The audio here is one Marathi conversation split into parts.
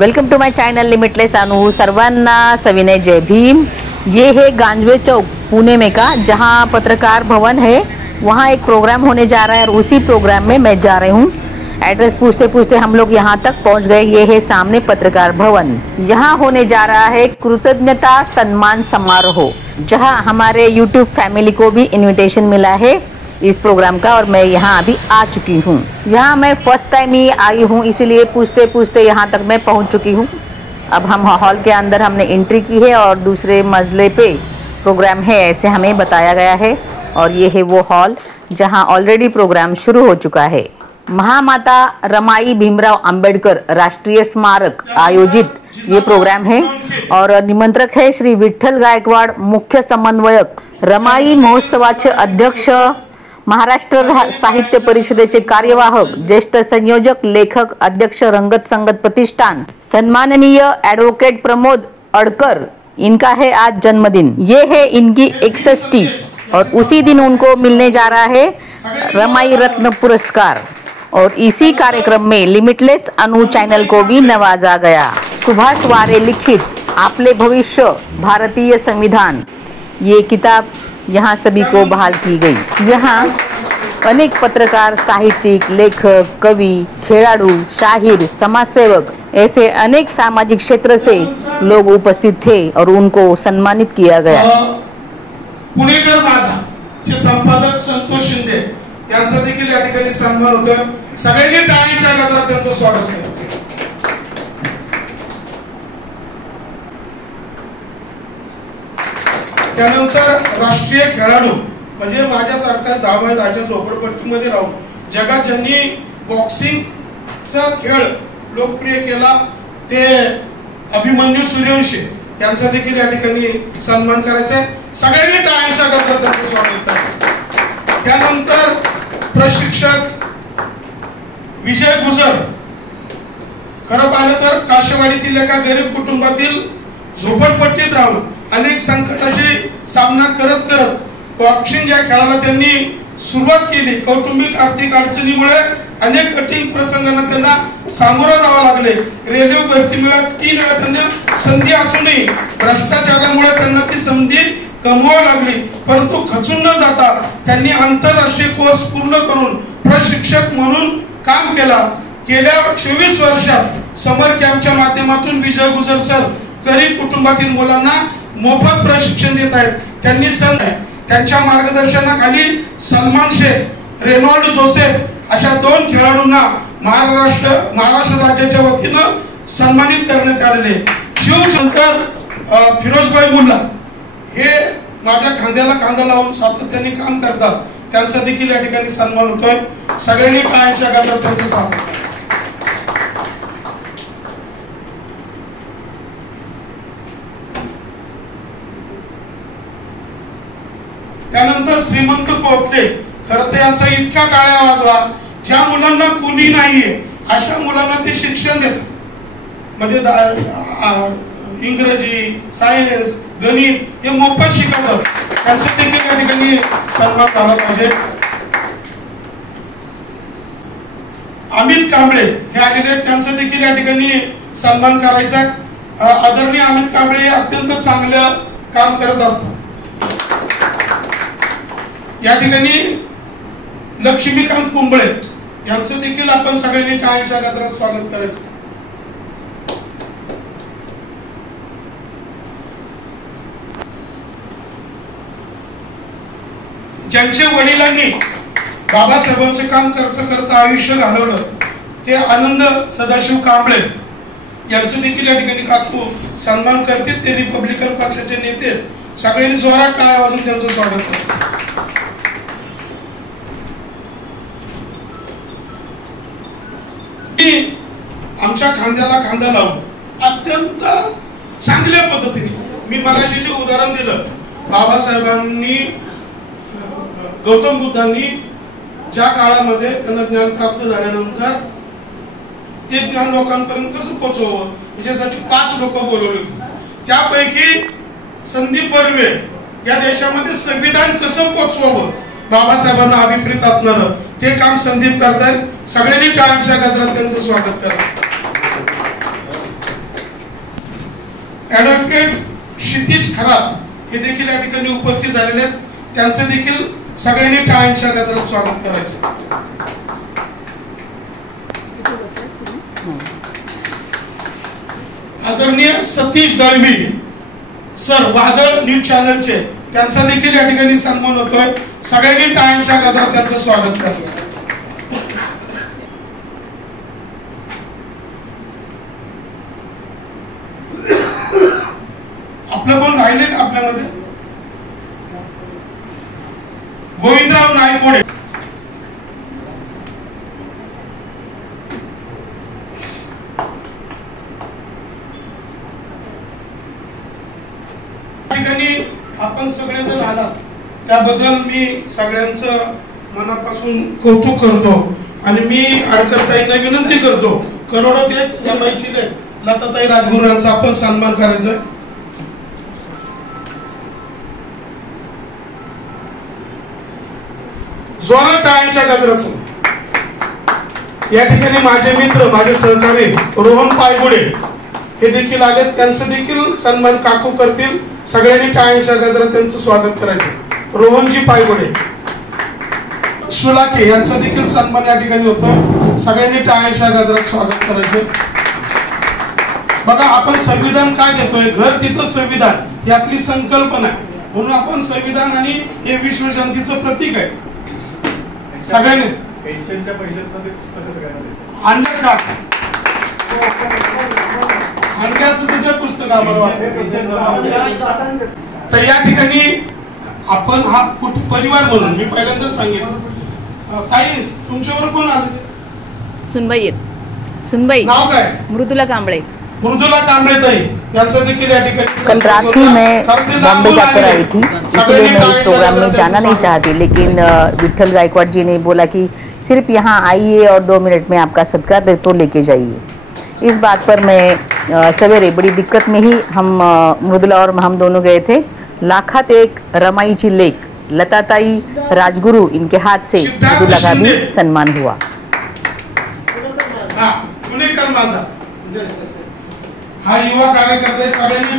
Welcome to my channel limitless Anu. सर्वांना सविनय जय भीम। ये है गांजवे चौक पुणे में का, जहां पत्रकार भवन है, वहां एक प्रोग्राम होने जा रहा है और उसी प्रोग्राम में मैं जा रही हूं। एड्रेस पूछते पूछते हम लोग यहां तक पहुंच गए। ये है सामने पत्रकार भवन। यहां होने जा रहा है कृतज्ञता सम्मान समारोह, जहां हमारे यूट्यूब फैमिली को भी इनविटेशन मिला है इस प्रोग्राम का और मैं यहाँ अभी आ चुकी हूँ। यहाँ मैं फर्स्ट टाइम ही आई हूँ, इसीलिए पूछते पूछते यहाँ तक मैं पहुँच चुकी हूँ। अब हम हॉल के अंदर हमने एंट्री की है और दूसरे मंजिले पे प्रोग्राम है, ऐसे हमें बताया गया है। और ये है वो हॉल जहाँ ऑलरेडी प्रोग्राम शुरू हो चुका है। महामाता रमाई भीमराव अंबेडकर राष्ट्रीय स्मारक आयोजित ये प्रोग्राम है और निमंत्रक है श्री विठ्ठल गायकवाड, मुख्य समन्वयक, रमाई महोत्सवाचे अध्यक्ष, महाराष्ट्र साहित्य परिषदेचे कार्यवाहक, ज्येष्ठ संयोजक, लेखक, अध्यक्ष, रंगत संगत प्रतिष्ठान, सन्माननीय एडवोकेट प्रमोद अडकर। इनका है आज जन्मदिन। ये है इनकी 61 और उसी दिन उनको मिलने जा रहा है रमाई रत्न पुरस्कार। और इसी कार्यक्रम में लिमिटलेस अनु चैनल को भी नवाजा गया। सुभाष वारे लिखित आपले भविष्य भारतीय संविधान, ये किताब यहाँ सभी को बहाल की गई। यहाँ अनेक पत्रकार, साहित्यिक, लेखक, कवि, खेलाड़ू, शाहिर, समाजसेवक, ऐसे अनेक सामाजिक क्षेत्र से लोग उपस्थित थे और उनको सम्मानित किया गया। पुणेकर माझा चे संपादक संतोष शिंदे यांचा देखील या ठिकाणी सन्मान होतोय। सगळ्यांनी टाळ्यांच्या गजरात त्यांचं स्वागत करायचं। त्यानंतर राष्ट्रीय खेळाडू म्हणजे माझ्यासारखाच 10/10च्या झोपडपट्टीमध्ये राहून जगात ज्यांनी बॉक्सिंगचा खेळ लोकप्रिय केला ते अभिमन्यू सूर्यवंशी यांचा देखील या ठिकाणी सन्मान करायचा आहे। सगळ्यांनी टाळ्यांच्या गजरात त्यांचं स्वागत करायचं। त्यानंतर प्रशिक्षक विजय गुजर, खरं पाहिलं तर काशेवाडीतील एका गरीब कुटुंबातील झोपडपट्टीत राहून अनेक संकटाशी सामना करत करत बॉक्सिंग या खेळाला त्यांनी सुरुवात केली। कौटुंबिक आर्थिक अडचणीमुळे अनेक कठीण प्रसंगांना त्यांना सामोरं जावं लागले। रेल्वे भरती मिळत 3 वेळा त्यांना संधी असूनही भ्रष्टाचारामुळे त्यांना ती संधी गमवावी लागली, परंतु खचून न जाता त्यांनी आंतरराष्ट्रीय कोर्स पूर्ण करून प्रशिक्षक म्हणून काम केला। गेल्या 24 वर्षात समर कॅम्पच्या माध्यमातून विजय गुजर सर गरीब कुटुंबातील मुलांना मोफत प्रशिक्षण देत आहेत। त्यांनी त्यांच्या मार्गदर्शनाखाली सलमान शेख, रेनॉल्ड जोसेफ अशा 2 खेळाडूंना महाराष्ट्र राज्याच्या वतीनं सन्मानित करण्यात आलेले। शिवशंकर फिरोजभाई मुल्ला हे माझ्या खांद्याला खांदा लावून सातत्याने काम करतात, त्यांचा देखील या ठिकाणी सन्मान होतोय। सगळ्यांनी टाळ्यांच्या गजरात त्यांचं स्वागत। त्यानंतर श्रीमंत कोकटे, खरं तर यांचा इतका टाळ्या वाजवा, ज्या मुलांना कुणी नाहीये अशा मुलांना ते शिक्षण देतात। म्हणजे इंग्रजी, सायन्स, गणित हे मोफत शिकवतात, त्यांचं देखील या ठिकाणी सन्मान झाला पाहिजे। अमित कांबळे हे आलेले, त्यांचं देखील या ठिकाणी सन्मान करायचा। आदरणीय अमित कांबळे अत्यंत चांगलं काम करत असतात। या ठिकाणी लक्ष्मीकांत कुंबळे यांचं देखील आपण सगळ्यांनी टाळ्यांच्या गजरात स्वागत करायचं। ज्यांचे वडिलांनी बाबासाहेबांचे काम करता करता आयुष्य घालवलं ते आनंद सदाशिव कांबळे यांचं देखील या ठिकाणी काकू सन्मान करतील। ते रिपब्लिकन पक्षाचे नेते, सगळ्यांनी जोरात टाळ्या वाजवून त्यांचं स्वागत करतात। आमच्या खांद्याला खांदा लावून अत्यंत चांगल्या पद्धतीने, मी मगाशी जे उदाहरण दिलं, बाबासाहेबांनी, गौतम बुद्धांनी ज्या काळामध्ये त्यांना ज्ञान प्राप्त झाल्यानंतर ते ज्ञान लोकांपर्यंत कसं पोहोचवावं याच्यासाठी 5 लोक बोलवले होते। त्यापैकी संदीप बर्वे या देशामध्ये संविधान कसं पोहोचवावं बाबासाहेबांना अभिप्रेत असणारं ते काम संदीप करतायत। सगळ्यांनी टाळ्यांच्या गजरात त्यांचं स्वागत करा। ॲडव्होकेट क्षितिज खरात हे देखील या ठिकाणी उपस्थित झालेले आहेत. त्यांचं देखील सगळ्यांनी टाळ्यांच्या गजरात स्वागत करायचं. आदरणीय सतीश दळवी सर, वादळ न्यूज चॅनलचे, त्यांचा देखील या ठिकाणी सन्मान होतोय. सगळ्यांनी टाळ्यांच्या गजरात त्यांचं स्वागत करायचं. आपलं कोण राहिले का आपल्यामध्ये? गोविंदराव नायकोडे. ठिकाणी आपण सगळे जण आलात त्याबद्दल मी सगळ्यांचं मनापासून कौतुक करतो आणि मी आडकरताईंना विनंती करतो, करोडो देत या माहिती दे लताताई राजगुरू यांचा आपण सन्मान करायचा. जोरात टाळ्यांच्या गजराचं. या ठिकाणी माझे मित्र, माझे सहकारी रोहन पायगुडे हे देखील आले, त्यांचं देखील सन्मान काकू करतील. सगळ्यांनी टाळ्यांच्या गजरात त्यांचं स्वागत करायचं. रोहनजी पायगुडे, शुलाके यांचा देखील सन्मान या ठिकाणी होतो. सगळ्यांनी टाळ्यांच्या गजरात स्वागत करायचं. बघा, आपण संविधान का देतोय? घर तिथं संविधान ही आपली संकल्पना आहे, म्हणून आपण संविधान आणि हे विश्वशांतीचं प्रतीक आहे. सगळ्यांनी पेन्शनच्या पैशातून ते पुस्तक आणलं का? आणल्या सुद्धा ते पुस्तक तर या ठिकाणी आपण हा परिवार म्हणून मी पहिल्यांदाच सांगितलं. ताई, तुमच्यावर कोण आले? सुनबाई. सुनबाई नाव काय? मृदुला कांबळे. मृदुला कांबळे ताई यांचं देखील या ठिकाणी. कल रात ही मैं बॉम्बे जाकर आई थी, इसलिए मैं इस प्रोग्राम में जाना नहीं चाहती, लेकिन विठल गायकवाड़ जी ने बोला कि सिर्फ यहाँ आइए और 2 मिनट में आपका सत्कार दे तो लेके जाइए. इस बात पर मैं सवेरे बड़ी दिक्कत में ही हम मृदुला और हम दोनों गए थे. लाखात एक रमाईची लेक लताताई राजगुरू इनके हाथ से मृदुला का भी सम्मान हुआ. हा युवा कार्यकर्ता सगळ्यांनी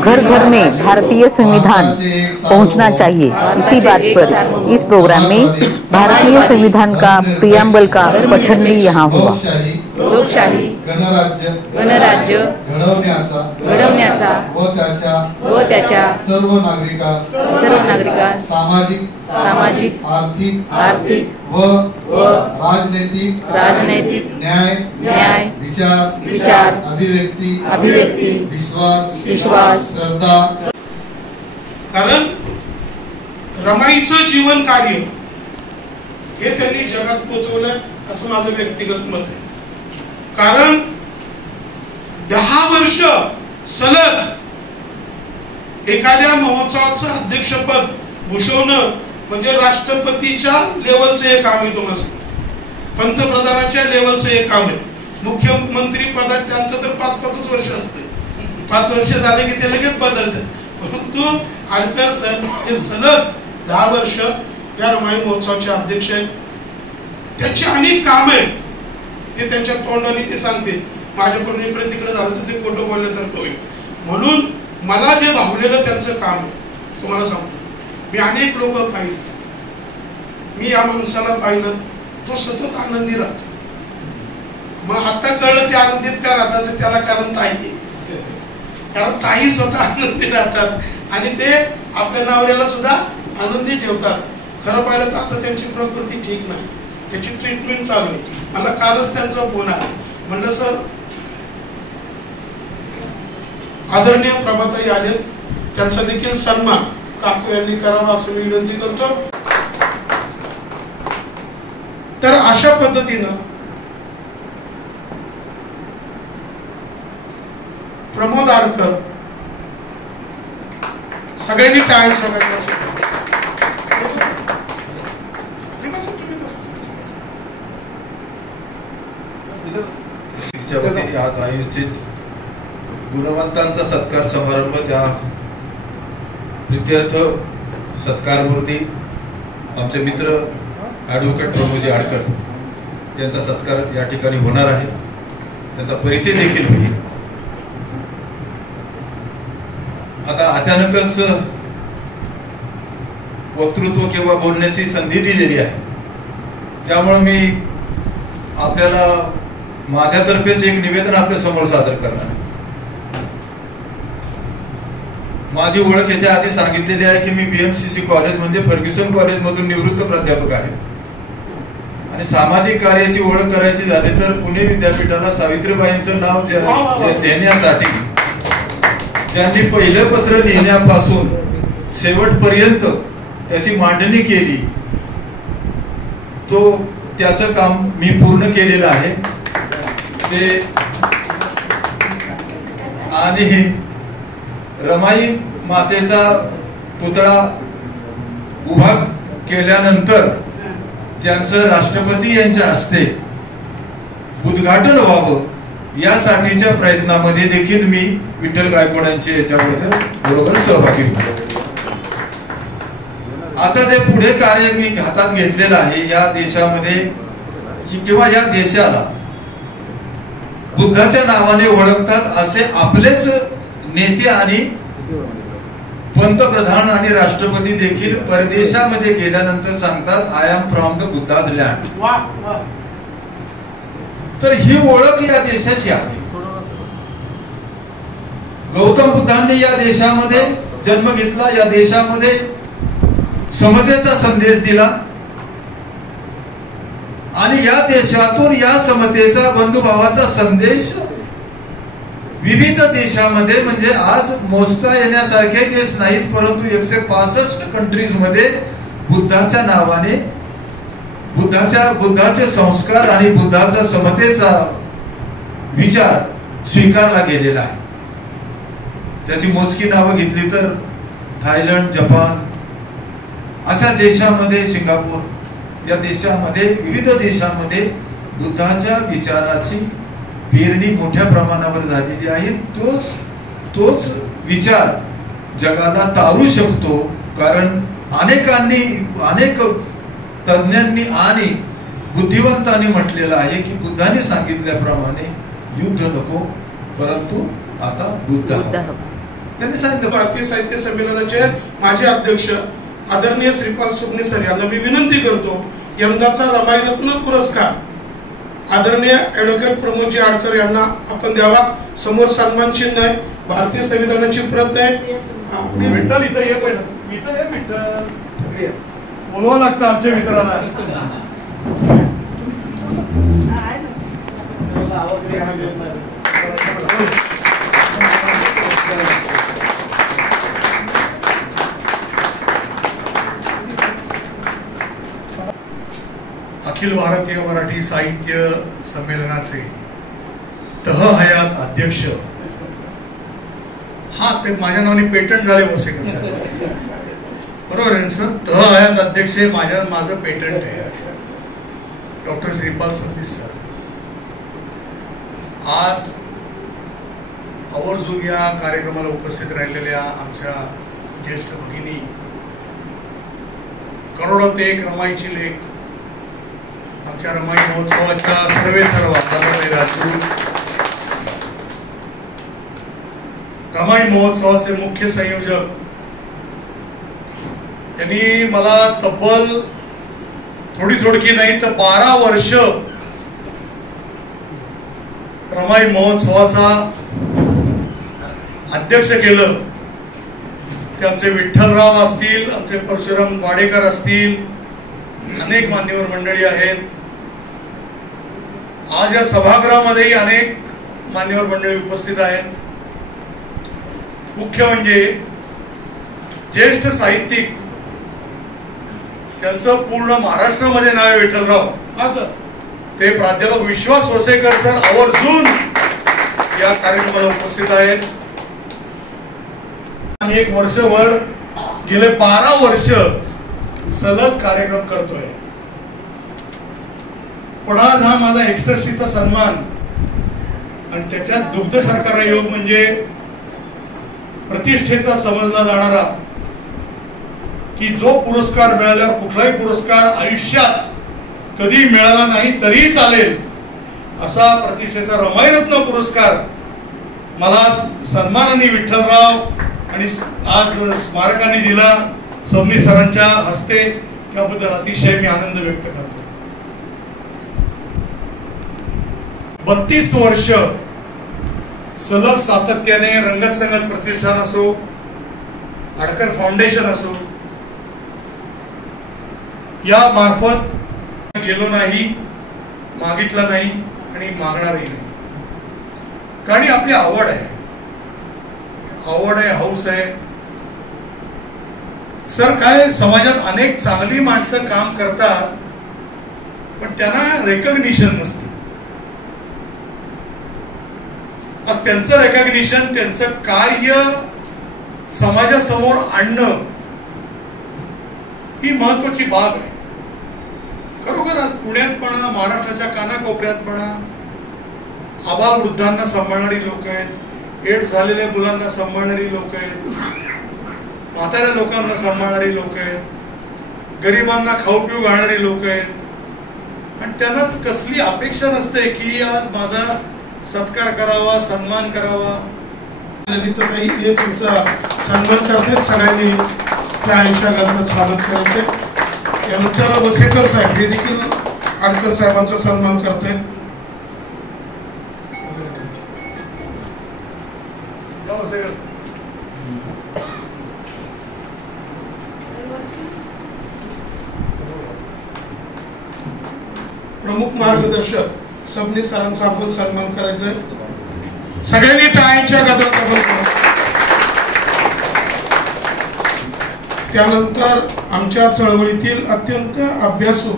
घर घर में भारतीय संविधान पहुंचना चाहिए. इसी बात पर इस प्रोग्राम में भारतीय संविधान का प्रियम्बल का पठन भी यहाँ हुआ. लोकशाही गणराज्य घडवण्याचा व त्याच्या सर्व नागरिकास सामाजिक आर्थिक व राजनैतिक न्याय विचार अभिव्यक्ती विश्वास श्रद्धा. कारण रमाईचं जीवन कार्य हे त्यांनी जगात पोहोचवलं असं माझं व्यक्तिगत मत आहे. कारण 10 वर्ष सलग एखाद्या महोत्सवाचं अध्यक्षपद भूषवणं म्हणजे राष्ट्रपतीच्या लेवलचं हे काम आहे. तुम्हाला सांगतो, पंतप्रधानाच्या लेवलचं हे काम आहे. मुख्यमंत्री पदात त्यांचं तर 5-5 वर्ष असते. 5 वर्ष झाले की ते लगेच बदलतात. परंतु आडकर सर हे सलग 10 वर्ष या रमाई महोत्सवाचे अध्यक्ष आहेत. त्याची अनेक काम आहेत, ते त्यांच्या तोंडाने ते सांगते. माझ्याकडून इकडे तिकडे झालं तर ते खोटं बोलल्यासारखं होईल. म्हणून मला जे भावलेलं त्यांचं काम आहे तुम्हाला सांगतो. मी अनेक लोक पाहिले, मी या माणसाला पाहिलं, तो सतत आनंदी राहतो. मग आता कळलं ते आनंदित का राहतात, त्याला कारण ताई आहे. कारण ताई स्वतः आनंदी राहतात आणि ते आपल्या नवऱ्याला सुद्धा आनंदी ठेवतात. खरं पाहिलं तर आता त्यांची प्रकृती ठीक नाही, त्याची ट्रीटमेंट चालू आहे. मला कालच त्यांचा फोन आला. म्हणलं सर आदरणीय प्रभाताई आले, त्यांचा देखील सन्मान काकू यांनी करावा असं मी विनंती करतो. तर अशा पद्धतीनं प्रमोद आडकर सगळ्यांनी टाळ्यांच्या गजरात आज आयोजित गुणवंतांचा सत्कार समारंभ, त्या प्रित्यर्थ सत्कार मूर्ती आमचे मित्र ॲडव्होकेट प्रमोदजी आडकर यांचा सत्कार या ठिकाणी होणार आहे, त्यांचा परिचय देखील होईल. आता अचानकच वक्तृत्व किंवा बोलण्याची संधी दिलेली आहे, त्यामुळे मी आपल्याला माझ्यातर्फेच एक निवेदन आपल्या समोर सादर करणार. माझी ओळख याच्या आधी सांगितलेली आहे की मी BMCC कॉलेज म्हणजे फर्ग्युसन कॉलेज मधून निवृत्त प्राध्यापक आहे आणि सामाजिक कार्याची ओळख करायची झाली तर पुणे विद्यापीठाला सावित्रीबाईंचं नाव देण्यासाठी ज्यांनी पहिलं पत्र लिहिण्यापासून शेवटपर्यंत त्याची मांडणी केली त्याचं काम मी पूर्ण केलेलं आहे ते. आणि रमाई मातेचा पुतळा उभा केल्यानंतर त्यांचं राष्ट्रपती यांच्या हस्ते उद्घाटन व्हावं यासाठीच्या प्रयत्नामध्ये देखील मी विठ्ठल गायकवाडांचे याच्याबरोबर सहभागी होतो. आता ते पुढे कार्य मी हातात घेतलेलं आहे या देशामध्ये किंवा या देशाला बुद्धाच्या नावाने ओळखतात असे आपलेच नेते आणि पंतप्रधान आणि राष्ट्रपती देखील परदेशामध्ये गेल्यानंतर सांगतात I am from the Buddha's land. तर ही ओळख या देशाची आहे. गौतम बुद्धांनी या देशामध्ये जन्म घेतला, या देशामध्ये समतेचा संदेश दिला आणि या देशातून या समतेचा बंधुभावाचा संदेश विविध देशामध्ये म्हणजे आज मोजता येण्यासारखे देश नाहीत परंतु 165 कंट्रीज मध्ये बुद्धाच्या नावाने बुद्धाचे संस्कार आणि बुद्धाचा समतेचा विचार स्वीकारला गेलेला आहे. त्याची मोजकी नावं घेतली तर थायलंड, जपान अशा देशामध्ये, सिंगापूर या देशामध्ये, विविध देशामध्ये बुद्धाच्या विचाराची पेरणी मोठ्या प्रमाणावर झालेली आहे. तोच विचार जगाला तारू शकतो कारण अनेक तज्ञांनी आणि बुद्धिवंतांनी म्हटलेलं आहे की बुद्धाने सांगितल्याप्रमाणे युद्ध नको परंतु आता बुद्ध. त्यांनी सांगितलं भारतीय साहित्य संमेलनाचे माजी अध्यक्ष आदरणीय श्रीपाल सुपणे सर यांना मी विनंती करतो यंदाचा रमाईरत्न पुरस्कार आदरणीय ॲडव्होकेट प्रमोदजी आडकर यांना आपण द्यावा. समोर सन्मान चिन्ह आहे, भारतीय संविधानाची प्रत आहे. विठ्ठल इथं ये पहिलं, इथं ये विठ्ठल बोलवा लागतं आमच्या मित्रांना. अखिल भारतीय मराठी साहित्य संमेलनाचे तह हयात अध्यक्ष हा ते माझ्या नावाने पेटंट झाले वसेकर सर बरोबर आहे सर. तह हयात अध्यक्ष माझं पेटंट आहे डॉक्टर श्रीपाल सबनीस सर. आज आवर्जून या कार्यक्रमाला उपस्थित राहिलेल्या आमच्या ज्येष्ठ भगिनी करोडात एक रमाईची लेख आमच्या रमाई महोत्सवाच्या सर्व राजू रमाई महोत्सवाचे मुख्य संयोजक यांनी मला तब्बल थोडकी नाही तर 12 वर्ष रमाई महोत्सवाचा अध्यक्ष केलं. ते आमचे विठ्ठलराव असतील, आमचे परशुराम वाडेकर असतील, अनेक मान्यवर मंडळी आहेत. आज या सभागृहामध्येही अनेक मान्यवर मंडळी उपस्थित आहेत. मुख्य म्हणजे ज्येष्ठ साहित्यिक त्यांचं पूर्ण महाराष्ट्रामध्ये नाव आहे विठ्ठलराव, ते प्राध्यापक विश्वास वसेकर सर आवर्जून या कार्यक्रमाला उपस्थित आहेत. आणि 1 वर्षभर गेले 12 वर्ष सलग कार्यक्रम करतोय. पण आज हा माझा 61चा सन्मान आणि त्याच्यात दुग्ध सरकारा योग म्हणजे प्रतिष्ठेचा समजला जाणारा की जो पुरस्कार मिळाल्यावर कुठलाही पुरस्कार आयुष्यात कधी मिळाला नाही तरी चालेल असा प्रतिष्ठेचा रमाईरत्न पुरस्कार मला सन्माननी विठ्ठलराव आणि आज स्मारकाने दिला सबनीस सरांच्या हस्ते, त्याबद्दल अतिशय मी आनंद व्यक्त करतो. 32 वर्ष सलग सातत्याने रंगत संगत प्रतिष्ठान असो, आडकर फाउंडेशन असो, या मार्फत गेलो नाही, मागितला नाही आणि मागणारही नाही. कारण आपली आवड आहे, हौस आहे. सर काय समाजात अनेक चांगली माणसं काम करतात पण त्यांना रेकग्निशन नसतं. आज त्यांचं रेकग्निशन, त्यांचं कार्य समाजासमोर आणणं ही महत्वाची बाब आहे. खरोखर आज पुण्यात म्हणा, महाराष्ट्राच्या कानाकोपऱ्यात म्हणा, आबालवृद्धांना सांभाळणारी लोक आहेत, एड्स झालेल्या मुलांना सांभाळणारी लोक आहेत, म्हाताऱ्या लोकांना सांभाळणारी लोक आहेत, गरिबांना खाऊ पिऊ घालणारी लोक आहेत आणि त्यांना कसली अपेक्षा नसते की आज माझा सत्कार करावा, सन्मान करावा. ललिताताई हे तुमचा सन्मान करतात, सगळ्यांनी त्यांच्या गजरात स्वागत करायचे. यानंतर वसेकर साहेब हे देखील आडकर साहेबांचा सन्मान करतायत. प्रमुख मार्गदर्शक सबनीस सरांचा आपण सन्मान करायचा. सगळ्यांनी टाळ्यांच्या गजरात आपण करू. त्यानंतर आमच्या चळवळीतील अत्यंत अभ्यासू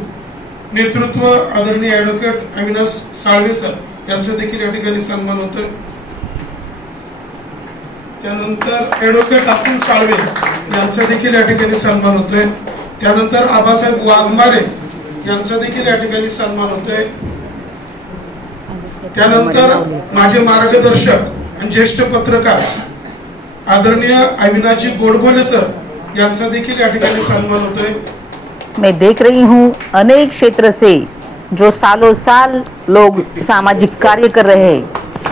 नेतृत्व आदरणीय ॲडव्होकेट अविनाश साळवे सर यांचा देखील या ठिकाणी सन्मान होतोय. त्यानंतर ॲडव्होकेट अतुल साळवे यांचा देखील या ठिकाणी सन्मान होतोय. त्यानंतर आबासाहेब वाघमारे यांचा देखील या ठिकाणी सन्मान होतोय. त्यानंतर माझे मार्गदर्शक आणि ज्येष्ठ पत्रकार आदरणीय अविनाशजी गोडबोले सर यांचा देखील या ठिकाणी सन्मान होतोय. मैं देख रही हूँ अनेक क्षेत्र से जो सालों साल लोग सामाजिक कार्य कर रहे हैं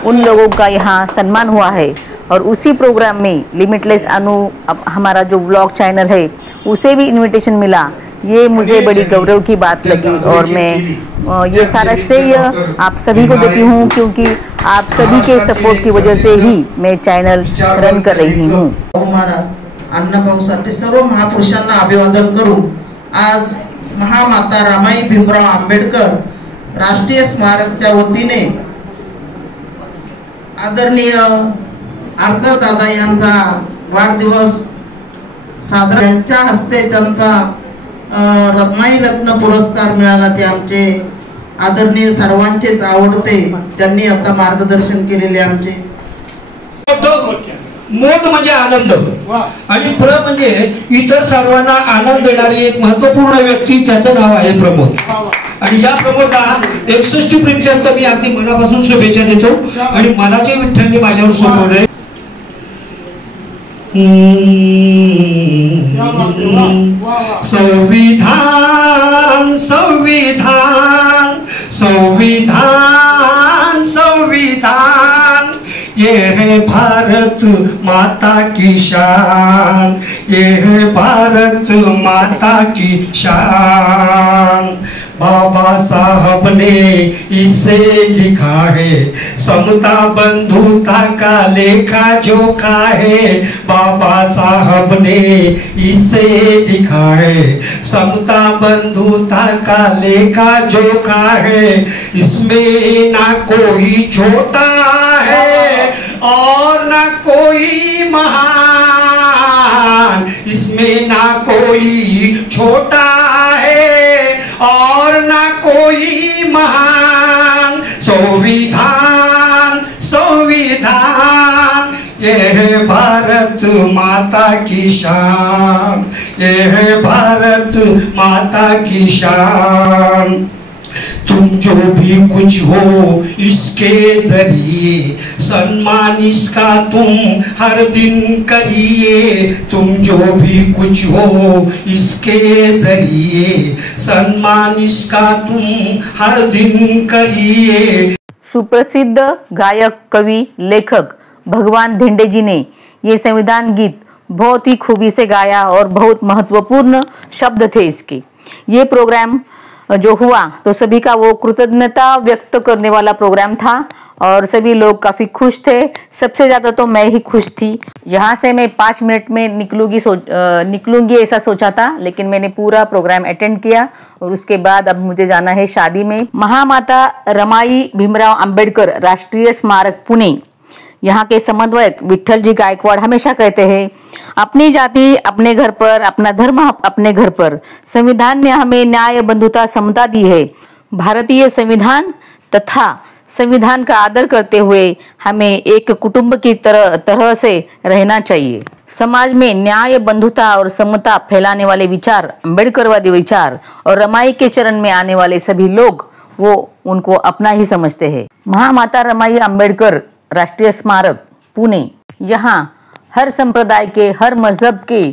उन लोगों का यहाँ सम्मान हुआ है और उसी प्रोग्राम में लिमिटलेस अनु हमारा जो व्लॉग चैनल है उसे भी इनविटेशन मिला. ये मुझे बड़ी गौरव की बात लगी और मैं ये सारा श्रेय आप सभी को देती हूँ क्योंकि आप सभी के सपोर्ट की वजह से ही मैं चैनल रन कर रही हूँ. अण्णाभाऊसाठी सर्व महापुरुषांना अभिवादन करून आज महामाता रमाई भीमराव आंबेडकर राष्ट्रीय स्मारकच्या वतीने आदरणीय आडकर दादा यांचा वाढदिवस साजरा, यांच्या हस्ते त्यांचा रमाई रत्न पुरस्कार मिळाला. ते आमचे आदरणीय सर्वांचेच आवडते, त्यांनी आता मार्गदर्शन केलेले आमचे. मोद म्हणजे आनंद आणि प्र म्हणजे इतर सर्वांना आनंद देणारी एक महत्वपूर्ण व्यक्ती, त्याचं नाव आहे प्रमोद. आणि या प्रमोदला 61 प्रीत्यंत मी अगदी मनापासून शुभेच्छा देतो आणि मनाचे विठ्ठलने माझ्यावर सोपवले. संविधान संविधान संविधान संविधान ये है भारत माता की शान, ये है भारत माता की शान. बाबा साहब ने इसे लिखा है, समता बंधुता का लेखा जोखा है. बाबा साहब ने इसे लिखा है, समता बंधुता का लेखा जोखा है. इसमें ना कोई छोटा है और ना कोई महान, इसमें ना कोई छोटा है और ना कोई महान. संविधान संविधान ये है भारत माता की शान, ये है भारत माता की शान. तुम जो भी कुछ हो इसके जरिए, सम्मान इसका तुम हर दिन करिए। तुम जो भी कुछ हो इसके जरिए, सम्मान इसका तुम हर दिन करिए। सुप्रसिद्ध गायक, कवि, लेखक भगवान धिंडे जी ने ये संविधान गीत बहुत ही खूबी से गाया और बहुत महत्वपूर्ण शब्द थे इसके। ये प्रोग्राम जो हुआ तो सभी का वो कृतज्ञता व्यक्त करने वाला प्रोग्राम था और सभी लोग काफी खुश थे। सबसे ज्यादा तो मैं ही खुश थी। यहाँ से मैं 5 मिनट में निकलूंगी ऐसा सोचा था, लेकिन मैंने पूरा प्रोग्राम अटेंड किया और उसके बाद अब मुझे जाना है शादी में। महामाता रमाई भीमराव अंबेडकर राष्ट्रीय स्मारक पुणे, यहाँ के समन्वयक विठल जी गायकवाड़ हमेशा कहते हैं, अपनी जाति अपने घर पर, अपना धर्म अपने घर पर। संविधान ने हमें न्याय, बंधुता, समता दी है। भारतीय संविधान तथा संविधान का आदर करते हुए हमें एक कुटुंब की तरह से रहना चाहिए। समाज में न्याय, बंधुता और समता फैलाने वाले विचार, अम्बेडकरवादी विचार और रमाई के चरण में आने वाले सभी लोग वो उनको अपना ही समझते हैं। महामाता रमाई अंबेडकर राष्ट्रीय स्मारक पुणे, यहाँ हर संप्रदाय के, हर मजहब के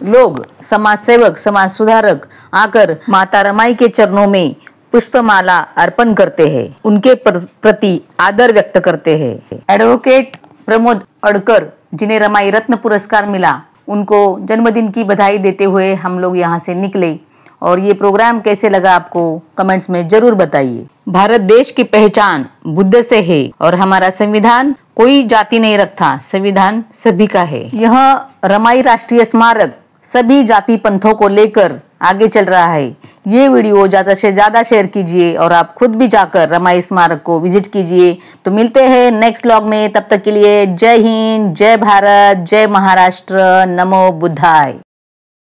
लोग, समाज सेवक, समाज सुधारक आकर माता रमाई के चरणों में पुष्पमाला अर्पण करते हैं, उनके प्रति आदर व्यक्त करते हैं। एडवोकेट प्रमोद अडकर जिन्हें रमाई रत्न पुरस्कार मिला, उनको जन्मदिन की बधाई देते हुए हम लोग यहाँ से निकले। और ये प्रोग्राम कैसे लगा आपको कमेंट्स में जरूर बताइए। भारत देश की पहचान बुद्ध से है और हमारा संविधान कोई जाति नहीं रखता, संविधान सभी का है। यह रमाई राष्ट्रीय स्मारक सभी जाति पंथों को लेकर आगे चल रहा है। ये वीडियो ज्यादा से ज्यादा शेयर कीजिए और आप खुद भी जाकर रमाई स्मारक को विजिट कीजिए। तो मिलते हैं नेक्स्ट व्लॉग में, तब तक के लिए जय हिंद, जय भारत, जय महाराष्ट्र, नमो बुद्धाय।